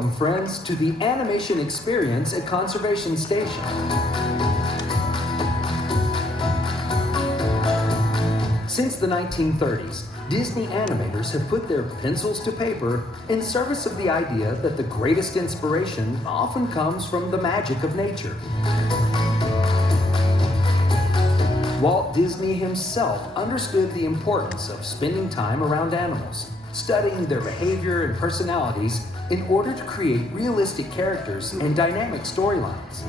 Welcome, friends, to the animation experience at Conservation Station. Since the 1930s, Disney animators have put their pencils to paper in service of the idea that the greatest inspiration often comes from the magic of nature. Walt Disney himself understood the importance of spending time around animals, studying their behavior and personalities in order to create realistic characters and dynamic storylines.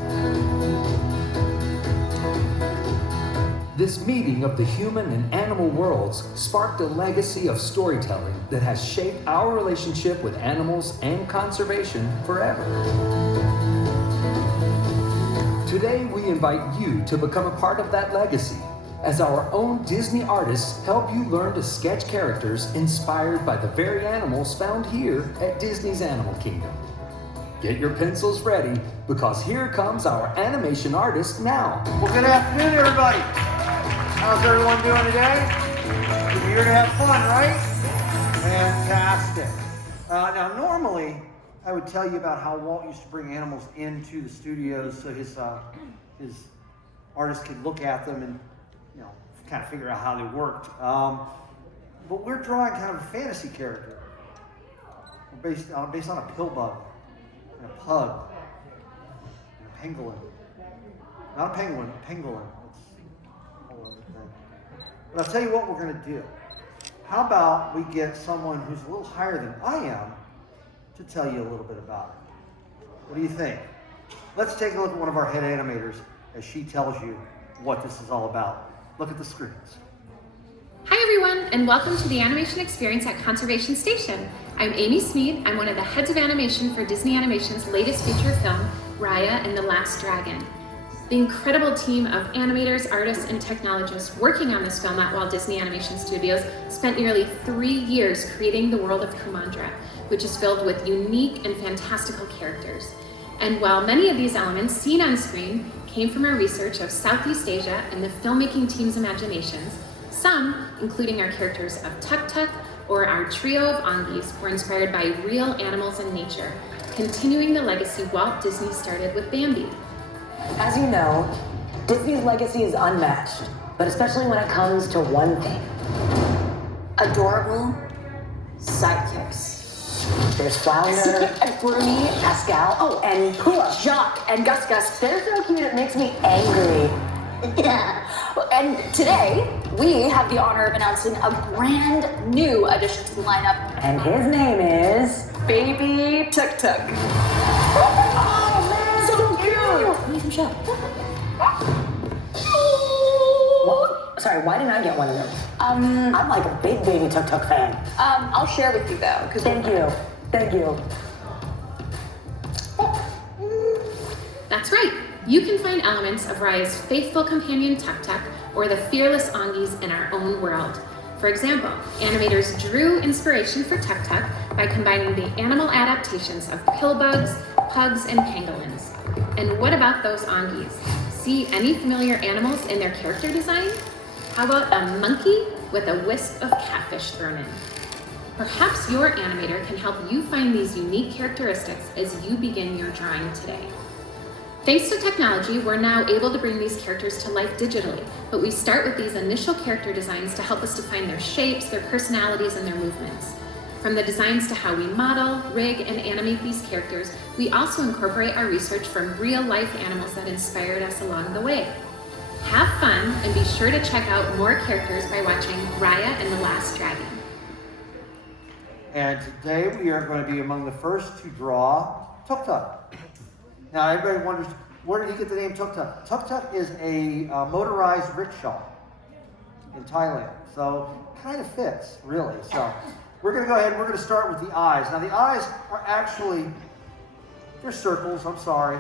This meeting of the human and animal worlds sparked a legacy of storytelling that has shaped our relationship with animals and conservation forever. Today, we invite you to become a part of that legacy as our own Disney artists help you learn to sketch characters inspired by the very animals found here at Disney's Animal Kingdom. Get your pencils ready, because here comes our animation artist now. Well, good afternoon, everybody. How's everyone doing today? We're here to have fun, right? Fantastic. Now, normally, I would tell you about how Walt used to bring animals into the studios so his artists could look at them and kind of figure out how they worked. But we're drawing kind of a fantasy character based on a pill bug and a pug and a pangolin. Not a penguin, a pangolin. That's a whole other thing. But I'll tell you what we're going to do. How about we get someone who's a little higher than I am to tell you a little bit about it. What do you think? Let's take a look at one of our head animators as she tells you what this is all about. Look at the screens. Hi everyone, and welcome to the animation experience at Conservation Station. I'm Amy Smead. I'm one of the heads of animation for Disney Animation's latest feature film, Raya and the Last Dragon. The incredible team of animators, artists, and technologists working on this film at Walt Disney Animation Studios spent nearly 3 years creating the world of Kumandra, which is filled with unique and fantastical characters. And while many of these elements seen on screen came from our research of Southeast Asia and the filmmaking team's imaginations, some, including our characters of Tuk Tuk or our trio of Ongis, were inspired by real animals and nature, continuing the legacy Walt Disney started with Bambi. As you know, Disney's legacy is unmatched, but especially when it comes to one thing. Adorable sidekicks. There's Flounder, and Bruni, Pascal, and Pua, Jacques, and Gus Gus. They're so cute, it makes me angry. Yeah. And today, we have the honor of announcing a brand new addition to the lineup. And his name is Baby Tuk Tuk. Oh, man, so cute! Need some show. Well, sorry, why didn't I get one of those? I'm like a big Baby Tuk Tuk fan. I'll share with you though, because thank you. That's right. You can find elements of Raya's faithful companion Tuk Tuk or the fearless Ongis in our own world. For example, animators drew inspiration for Tuk Tuk by combining the animal adaptations of pillbugs, pugs, and pangolins. And what about those Ongis? See any familiar animals in their character design? How about a monkey with a wisp of catfish thrown in? Perhaps your animator can help you find these unique characteristics as you begin your drawing today. Thanks to technology, we're now able to bring these characters to life digitally, but we start with these initial character designs to help us define their shapes, their personalities, and their movements. From the designs to how we model, rig, and animate these characters, we also incorporate our research from real-life animals that inspired us along the way. Have fun, and be sure to check out more characters by watching Raya and the Last Dragon. And today we are going to be among the first to draw Tuk Tuk. Now everybody wonders, where did he get the name Tuk Tuk? Tuk Tuk is a motorized rickshaw in Thailand. So kind of fits, really. So we're going to go ahead and we're going to start with the eyes. Now the eyes are actually, they're circles, I'm sorry.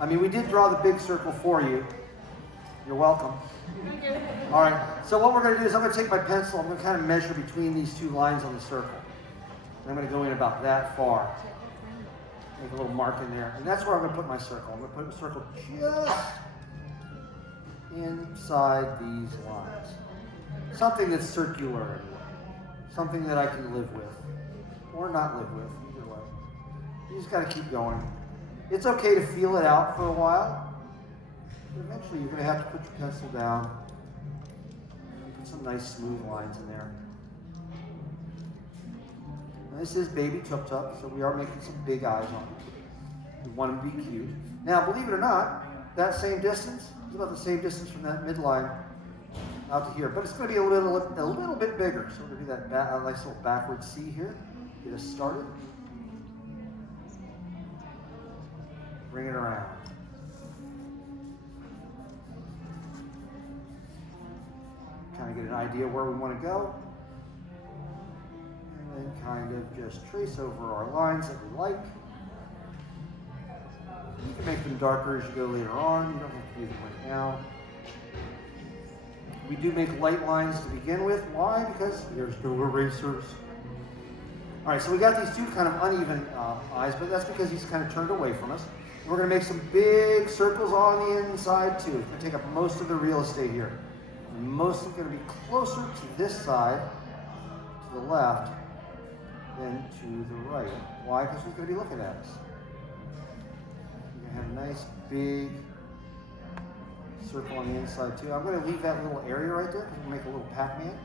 I mean, we did draw the big circle for you. You're welcome. All right, so what we're going to do is I'm going to take my pencil, I'm going to kind of measure between these two lines on the circle. I'm going to go in about that far. Make a little mark in there. And that's where I'm going to put my circle. I'm going to put the circle just inside these lines. Something that's circular. Something that I can live with. Or not live with, either way. You just got to keep going. It's okay to feel it out for a while. But eventually, you're going to have to put your pencil down and put some nice smooth lines in there. Now, this is baby Tuk Tuk, so we are making some big eyes on it. We want him to be cute. Now, believe it or not, that same distance is about the same distance from that midline out to here, but it's going to be a little bit bigger. So we're going to do that a nice little backward C here. Get us started. Bring it around. Kind of get an idea where we want to go. And then kind of just trace over our lines that we like. You can make them darker as you go later on. You don't have to do them right now. We do make light lines to begin with. Why? Because there's no erasers. All right, so we got these two kind of uneven eyes, but that's because he's kind of turned away from us. We're going to make some big circles on the inside too. It's going to take up most of the real estate here. And most of it going to be closer to this side, to the left, than to the right. Why? Because he's going to be looking at us. We're going to have a nice big circle on the inside too. I'm going to leave that little area right there because we'll make a little Pac-Man.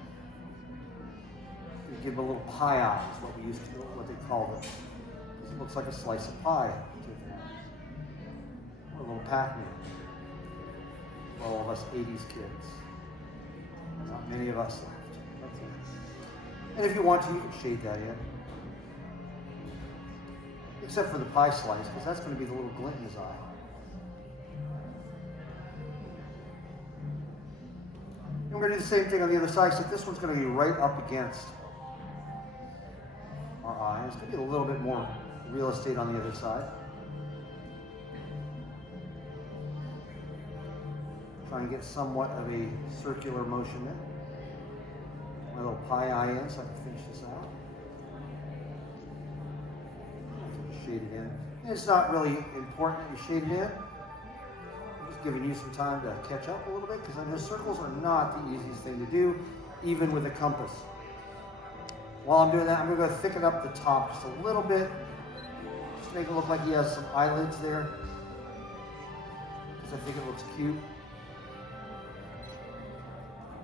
We give him a little pie eye, is what we used to, what they called it. It looks like a slice of pie. Or a little Pac-Man. For all of us 80s kids. Not many of us left. That's it. And if you want to, you can shade that in. Except for the pie slice, because that's going to be the little glint in his eye. And we're going to do the same thing on the other side, except this one's going to be right up against our eye. It's going to be a little bit more real estate on the other side. Trying to get somewhat of a circular motion there. My little pie eye in so I can finish this out. Shade it in. And it's not really important that you shade it in. I'm just giving you some time to catch up a little bit because I know circles are not the easiest thing to do, even with a compass. While I'm doing that, I'm going to go thicken up the top just a little bit. Just make it look like he has some eyelids there. Because I think it looks cute.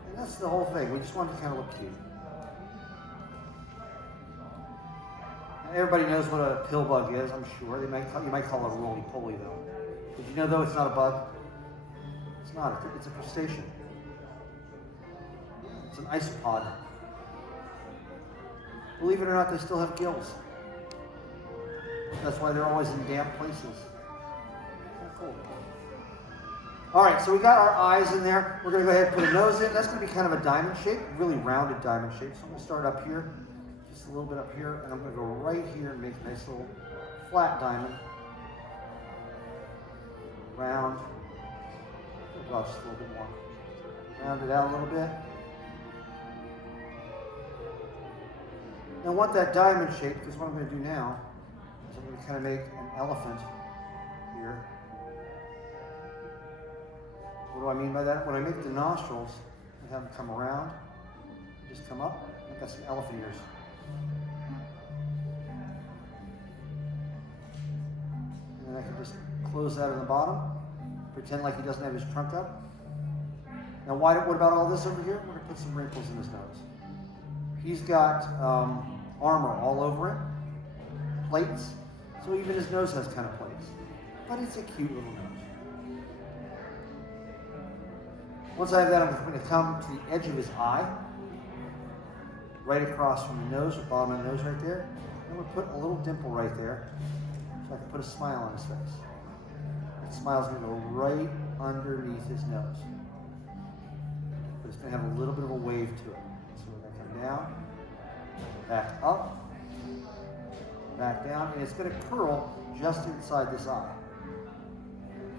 And that's the whole thing. We just want it to kind of look cute. Now, everybody knows what a pill bug is, I'm sure. You might call it a roly-poly, though. Did you know, though, it's not a bug? It's not. It's a crustacean. It's an isopod. Believe it or not, they still have gills. That's why they're always in damp places. Kind of cool. All right, so we got our eyes in there. We're going to go ahead and put a nose in. That's going to be kind of a diamond shape, really rounded diamond shape. So I'm going to start up here, just a little bit up here, and I'm going to go right here and make a nice little flat diamond. Round. Oh, just a little bit more. Round it out a little bit. Now I want that diamond shape because what I'm going to do now is I'm going to kind of make an elephant here. What do I mean by that? When I make the nostrils and have them come around, just come up, I've got some elephant ears. And then I can just close that in the bottom, pretend like he doesn't have his trunk up. Now what about all this over here? We're going to put some wrinkles in his nose. He's got armor all over him, plates, so even his nose has kind of plates. But it's a cute little nose. Once I have that, I'm going to come to the edge of his eye, right across from the nose, the bottom of the nose right there. And we'll put a little dimple right there, so I can put a smile on his face. That smile's going to go right underneath his nose. But it's going to have a little bit of a wave to it. So we're going to come down, back up, back down, and it's going to curl just inside this eye.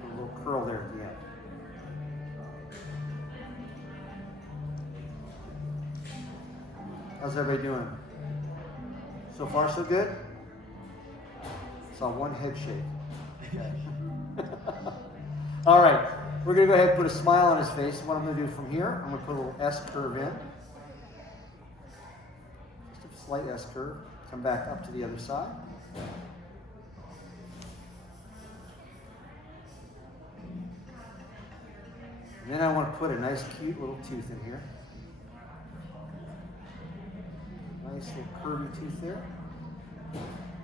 Put a little curl there at the end. How's everybody doing? So far, so good? Saw one head shake. Okay. All right, we're going to go ahead and put a smile on his face. What I'm going to do from here, I'm going to put a little S curve in. Just a slight S curve. Come back up to the other side. And then I want to put a nice cute little tooth in here. Nice little curvy tooth there.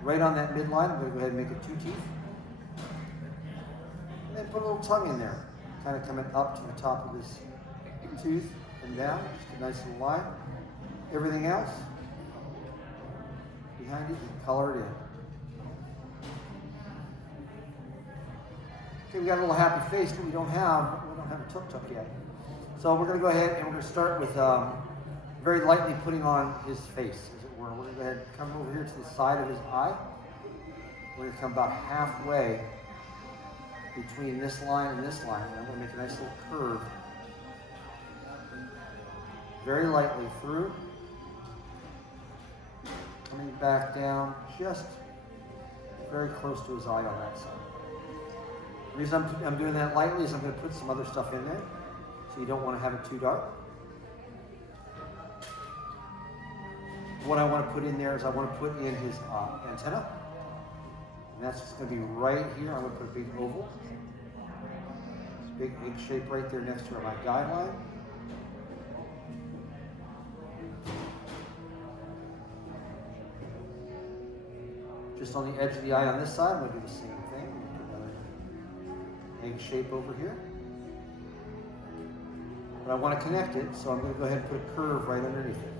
Right on that midline, I'm going to go ahead and make it 2 teeth. And then put a little tongue in there, kind of coming up to the top of this tooth and down, just a nice little line. Everything else behind it, you can color it in. Okay, we got a little happy face, but we don't have a tuk-tuk yet. So we're going to go ahead and we're going to start with very lightly putting on his face, as it were. We're going to go ahead and come over here to the side of his eye. We're going to come about halfway between this line and this line. And I'm going to make a nice little curve. Very lightly through. Coming back down just very close to his eye on that side. The reason I'm doing that lightly is I'm going to put some other stuff in there. So you don't want to have it too dark. What I want to put in there is I want to put in his antenna. And that's just going to be right here. I'm going to put a big oval. Big egg shape right there next to my guideline. Just on the edge of the eye on this side, I'm going to do the same thing. I'm going to put another egg shape over here. But I want to connect it, so I'm going to go ahead and put a curve right underneath it.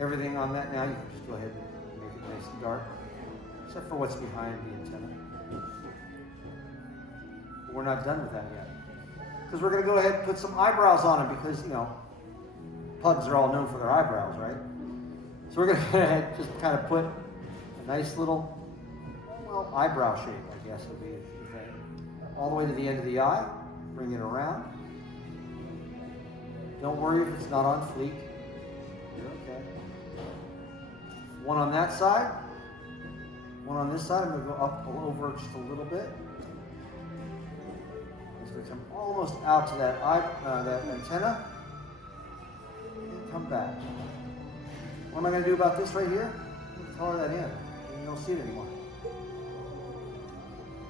Everything on that now, you can just go ahead and make it nice and dark, except for what's behind the antenna. But we're not done with that yet. Because we're going to go ahead and put some eyebrows on him because, you know, pugs are all known for their eyebrows, right? So we're going to go ahead and just kind of put a nice little, well, eyebrow shape, I guess would be all the way to the end of the eye. Bring it around. Don't worry if it's not on fleek. You're okay. One on that side. One on this side. I'm going to go up over just a little bit. It's going to come almost out to that that antenna. And come back. What am I going to do about this right here? I'm going to color that in. You don't see it anymore.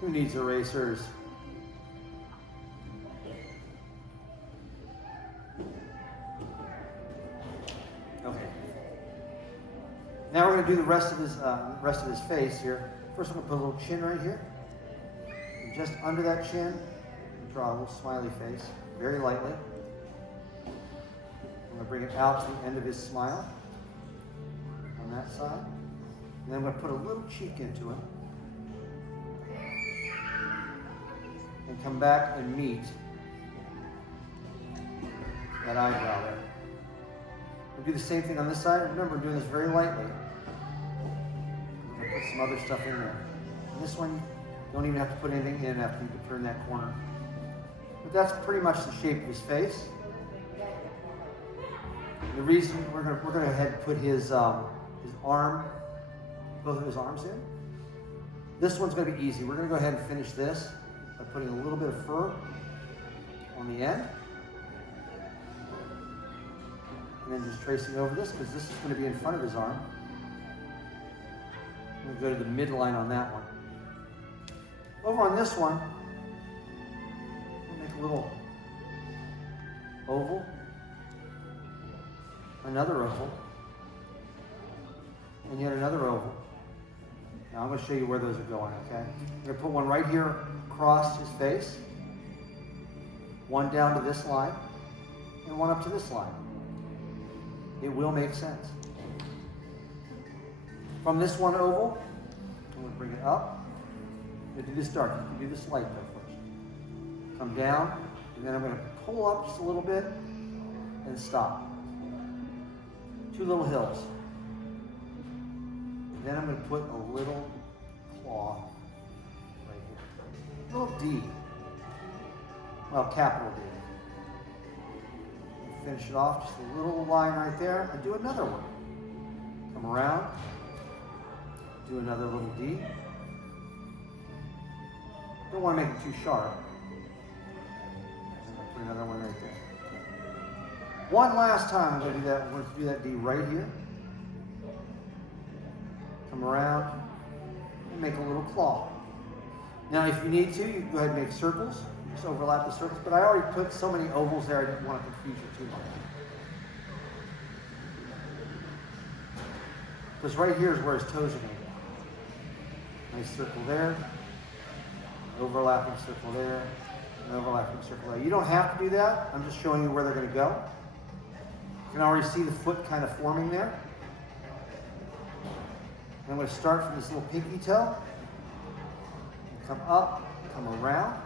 Who needs erasers? Okay. Now we're going to do the rest of his face here. First, I'm going to put a little chin right here. And just under that chin, draw a little smiley face, very lightly. I'm going to bring it out to the end of his smile on that side. And then I'm going to put a little cheek into him. And come back and meet that eyebrow there. We'll do the same thing on this side. Remember, I'm doing this very lightly. I'm going to put some other stuff in there. And this one, you don't even have to put anything in after you turn that corner. But that's pretty much the shape of his face. The reason we're going to go ahead and put his arm, both of his arms in. This one's going to be easy. We're going to go ahead and finish this by putting a little bit of fur on the end. And then just tracing over this, because this is going to be in front of his arm. I'm going to go to the midline on that one. Over on this one, we'll make a little oval, another oval, and yet another oval. Now I'm going to show you where those are going, okay? I'm going to put one right here across his face, one down to this line, and one up to this line. It will make sense. From this one oval, I'm going to bring it up. I'm going to do this dark. You can do this light though first. Come down, and then I'm going to pull up just a little bit and stop. 2 little hills. And then I'm going to put a little claw right here. A little D. Well, capital D. Finish it off, just a little line right there, and do another one. Come around, do another little D. Don't want to make it too sharp. Put another one right there. One last time, I'm going to do that. I'm going to do that D right here. Come come around and make a little claw. Now, if you need to, you can go ahead and make circles. Just overlap the circles. But I already put so many ovals there, I didn't want to confuse you too much. Because right here is where his toes are going to go. Nice circle there. Overlapping circle there. An overlapping circle there. You don't have to do that. I'm just showing you where they're going to go. You can already see the foot kind of forming there. I'm going to start from this little pinky toe. Come up, come around.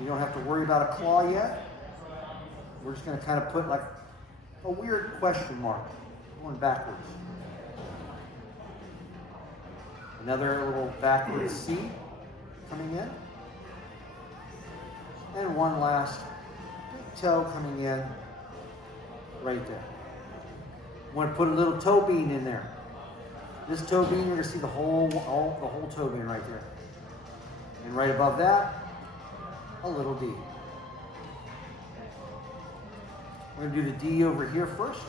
You don't have to worry about a claw yet. We're just going to kind of put like a weird question mark going backwards. Another little backwards C coming in. And one last big toe coming in right there. I want to put a little toe bean in there. This toe bean, you're going to see the whole toe bean right there. And right above that, a little D. We're going to do the D over here first.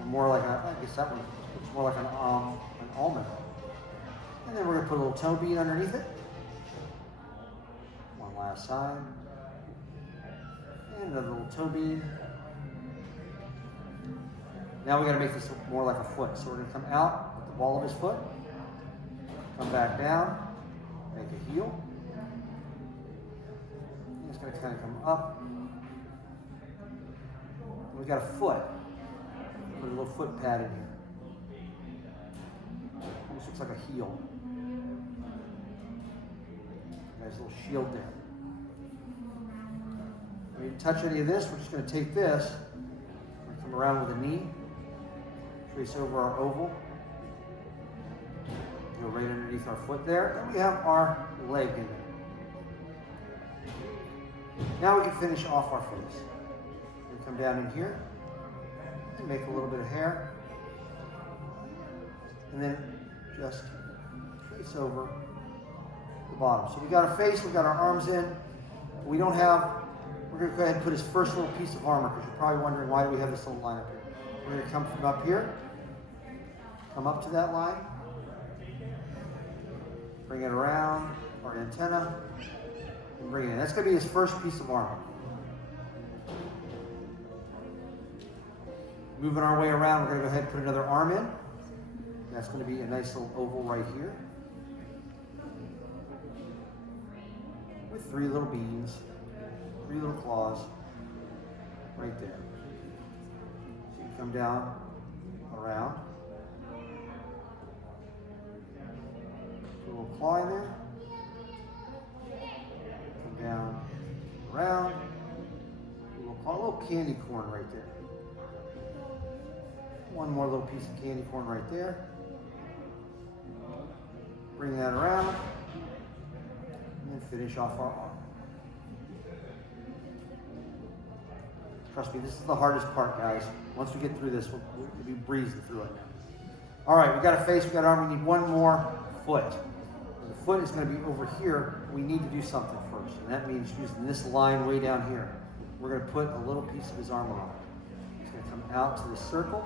And more like I guess that one looks more like an almond. And then we're going to put a little toe bean underneath it. One last side. And another little toe bean. Now we got to make this look more like a foot. So we're going to come out with the ball of his foot. Come back down. Make a heel. And it's going to kind of come up. And we got a foot. Put a little foot pad in here. Almost looks like a heel. Nice little shield there. When you touch any of this, we're just going to take this. We're going to come around with a knee. Trace over our oval. Go right underneath our foot there. And we have our leg in there. Now we can finish off our face. And come down in here. And make a little bit of hair. And then just trace over the bottom. So we got our face, we got our arms in. We're going to go ahead and put his first little piece of armor, because you're probably wondering why do we have this little line up here. We're going to come from up here. Come up to that line. Bring it around our antenna. And bring it in. That's going to be his first piece of armor. Moving our way around, we're going to go ahead and put another arm in. That's going to be a nice little oval right here. With 3 little beans, 3 little claws, right there. So you come down, around. Put a little claw in there. Come down, around. A little claw, a little candy corn right there. One more little piece of candy corn right there. Bring that around. And then finish off our arm. Trust me, this is the hardest part, guys. Once we get through this, we'll be breezing through it. All right, we got a face, we got an arm. We need one more foot. And the foot is going to be over here. We need to do something first, and that means using this line way down here. We're going to put a little piece of his armor on. It's going to come out to the circle.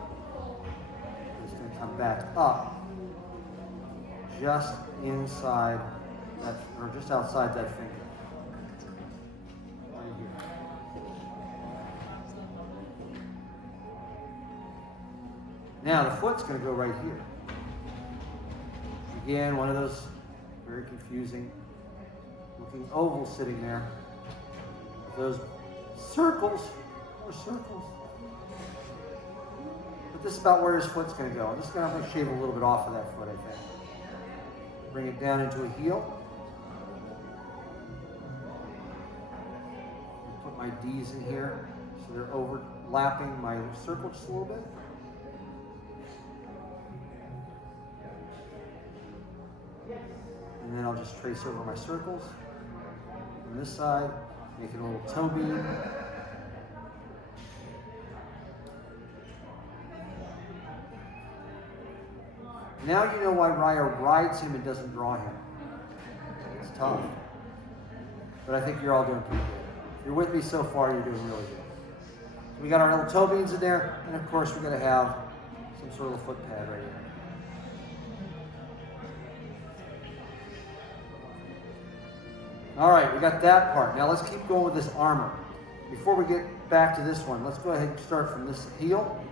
It's going to come back up. Just inside that, or just outside that finger. Right here. Now the foot's going to go right here. Again, one of those very confusing looking ovals sitting there. Those circles, more circles. But this is about where his foot's going to go. I'm just going to shave a little bit off of that foot, I think. Bring it down into a heel. Put my D's in here so they're overlapping my circle just a little bit. And then I'll just trace over my circles. On this side, make it a little toe bean. Now you know why Raya rides him and doesn't draw him. It's tough. But I think you're all doing pretty good. If you're with me so far, you're doing really good. So we got our little toe beans in there, and of course we're going to have some sort of foot pad right here. All right, we got that part. Now let's keep going with this armor. Before we get back to this one, let's go ahead and start from this heel.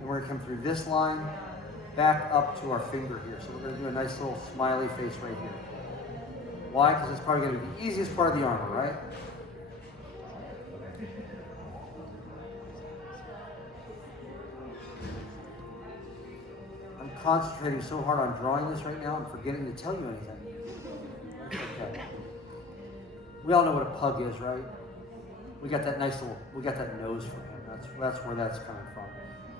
And we're gonna come through this line, back up to our finger here. So we're gonna do a nice little smiley face right here. Why? Because it's probably gonna be the easiest part of the armor, right? I'm concentrating so hard on drawing this right now, I'm forgetting to tell you anything. Okay. We all know what a pug is, right? We got that we got that nose for him. That's where that's coming from.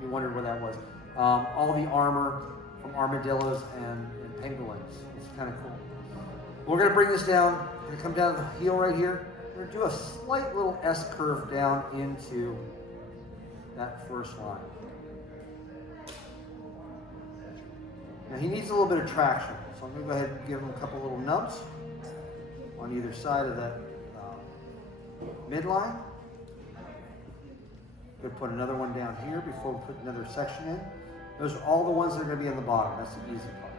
You wondered where that was. All the armor from armadillos and pangolins. It's kind of cool. We're gonna bring this down. We're gonna come down to the heel right here. We're gonna do a slight little S curve down into that first line. Now he needs a little bit of traction, so I'm gonna go ahead and give him a couple little nubs on either side of that midline. We're gonna put another one down here before we put another section in. Those are all the ones that are gonna be in the bottom. That's the easy part.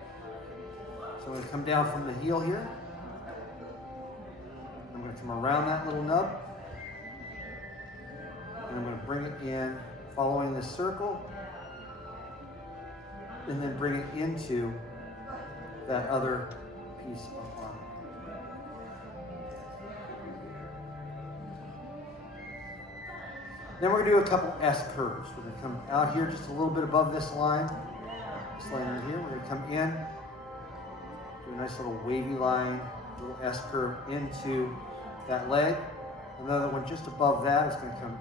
So I'm gonna come down from the heel here. I'm gonna come around that little nub. And I'm gonna bring it in, following this circle. And then bring it into that other piece of armor. Then we're going to do a couple S curves. We're going to come out here just a little bit above this line. This line right here. We're going to come in, do a nice little wavy line, little S curve into that leg. Another one just above that is going to come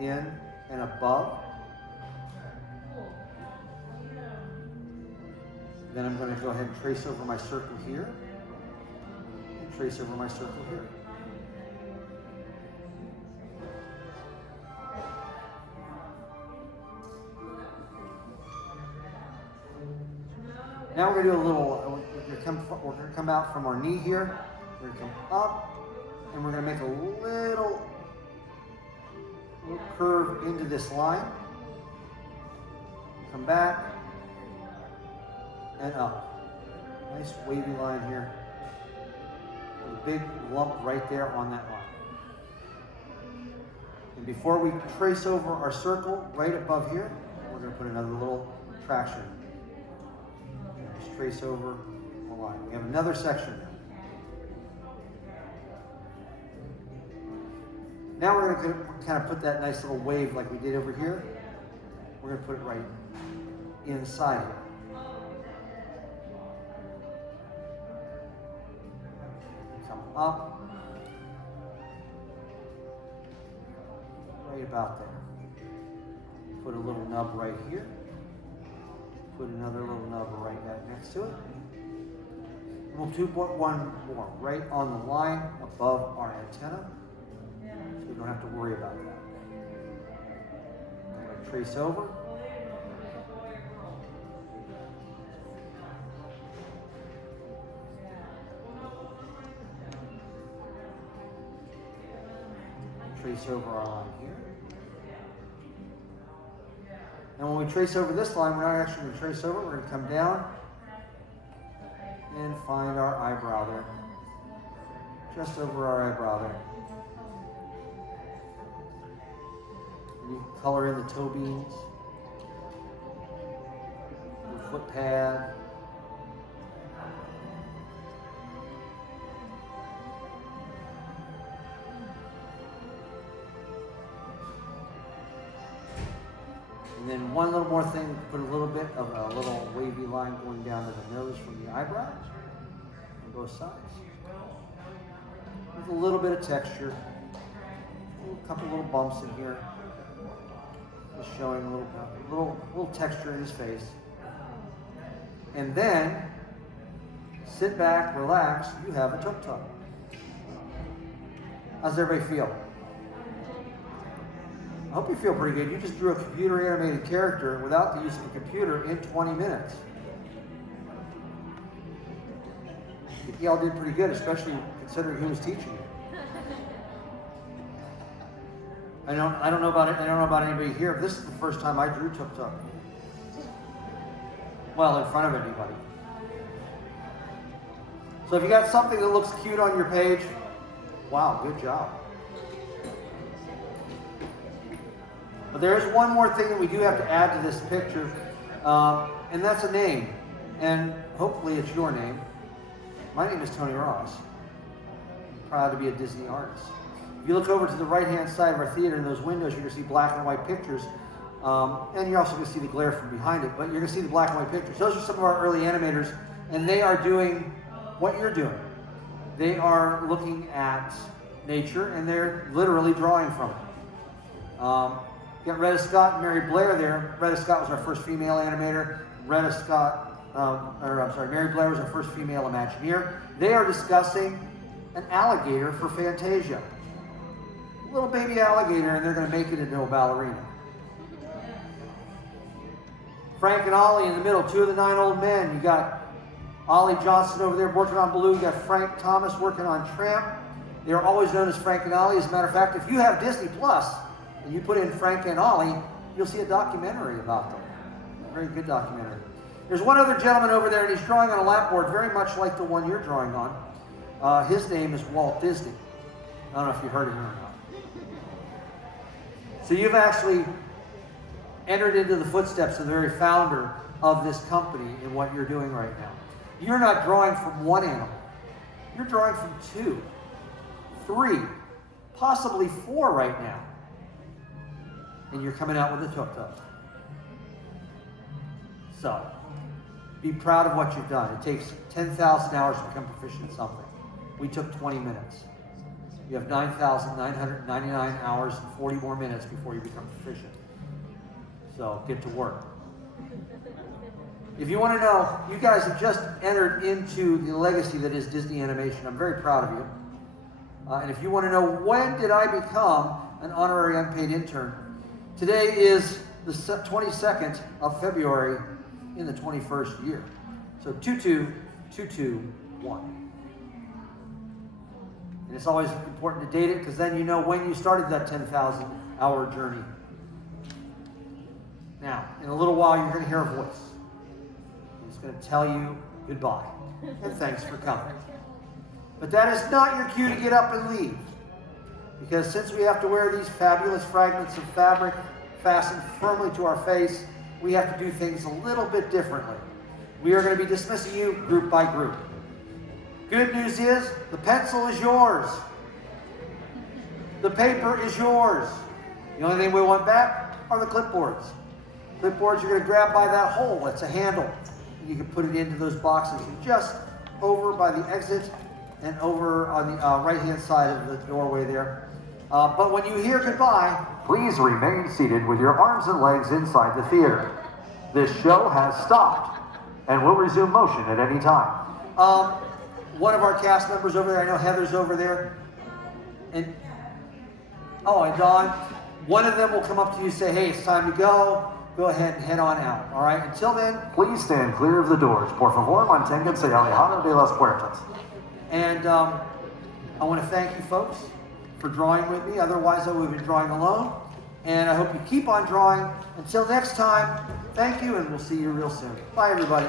in and above. Then I'm going to go ahead and trace over my circle here, and trace over my circle here. Now we're going to do a little, we're going to come out from our knee here, we're going to come up, and we're going to make a little curve into this line, come back, and up. Nice wavy line here. With a big lump right there on that line. And before we trace over our circle right above here, we're going to put another little traction. Just trace over the line. We have another section. Now we're going to kind of put that nice little wave like we did over here. We're going to put it right inside it. Up, right about there. Put a little nub right here. Put another little nub right next to it. And we'll do one more right on the line above our antenna, so we don't have to worry about that. I'm going to trace over. Trace over our line here. And when we trace over this line, we're not actually going to trace over, we're going to come down and find our eyebrow there. Just over our eyebrow there. And you can color in the toe beans, the foot pad. And then one little more thing, put a little bit of a little wavy line going down to the nose from the eyebrows on both sides. With a little bit of texture. A couple little bumps in here. Just showing a little texture in his face. And then, sit back, relax, you have a tuk-tuk. How's everybody feel? I hope you feel pretty good. You just drew a computer animated character without the use of a computer in 20 minutes. Y'all did pretty good, especially considering who was teaching you. I don't know about anybody here. If this is the first time I drew tuk-tuk. Well, in front of anybody. So if you got something that looks cute on your page, wow, good job. But there's one more thing that we do have to add to this picture, and that's a name. And hopefully it's your name. My name is Tony Ross. I'm proud to be a Disney artist. If you look over to the right-hand side of our theater in those windows, you're going to see black and white pictures. And you're also going to see the glare from behind it, but you're going to see the black and white pictures. Those are some of our early animators, and they are doing what you're doing. They are looking at nature, and they're literally drawing from it. You got Retta Scott and Mary Blair there. Retta Scott was our first female animator. Mary Blair was our first female Imagineer. They are discussing an alligator for Fantasia. A little baby alligator, and they're going to make it into a ballerina. Frank and Ollie in the middle, 2 of the 9 old men. You got Ollie Johnson over there working on Baloo. You got Frank Thomas working on Tramp. They are always known as Frank and Ollie. As a matter of fact, if you have Disney Plus and you put in Frank and Ollie, you'll see a documentary about them. A very good documentary. There's one other gentleman over there, and he's drawing on a lapboard very much like the one you're drawing on. His name is Walt Disney. I don't know if you heard of him or not. So you've actually entered into the footsteps of the very founder of this company in what you're doing right now. You're not drawing from one animal. You're drawing from 2, 3, possibly 4 right now. And you're coming out with a tuk-tuk. So, be proud of what you've done. It takes 10,000 hours to become proficient in something. We took 20 minutes. You have 9,999 hours and 40 more minutes before you become proficient. So get to work. If you want to know, you guys have just entered into the legacy that is Disney Animation. I'm very proud of you. And if you want to know when did I become an honorary unpaid intern, today is the 22nd of February in the 21st year. So 22221. And it's always important to date it because then you know when you started that 10,000 hour journey. Now, in a little while, you're going to hear a voice. It's going to tell you goodbye and thanks for coming. But that is not your cue to get up and leave. Because since we have to wear these fabulous fragments of fabric fastened firmly to our face, we have to do things a little bit differently. We are going to be dismissing you group by group. Good news is, the pencil is yours. The paper is yours. The only thing we want back are the clipboards. Clipboards you're going to grab by that hole. It's a handle. And you can put it into those boxes just over by the exit and over on the right-hand side of the doorway there. But when you hear goodbye, please remain seated with your arms and legs inside the theater. This show has stopped and will resume motion at any time. One of our cast members over there, I know Heather's over there, and Dawn, one of them will come up to you and say, hey, it's time to go. Go ahead and head on out, all right? Until then, please stand clear of the doors. Por favor, manténganse alejado de las puertas. And I want to thank you folks for drawing with me. Otherwise, I would have been drawing alone. And I hope you keep on drawing. Until next time, thank you, and we'll see you real soon. Bye, everybody.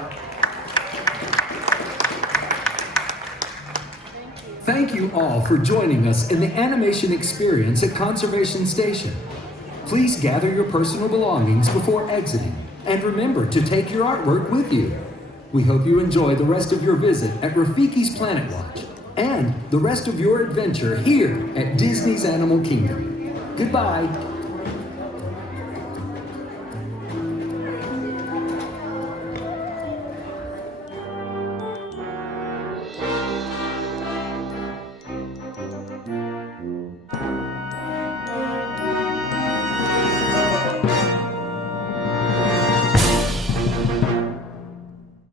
Thank you all for joining us in the animation experience at Conservation Station. Please gather your personal belongings before exiting, and remember to take your artwork with you. We hope you enjoy the rest of your visit at Rafiki's Planet Watch and the rest of your adventure here at Disney's Animal Kingdom. Goodbye.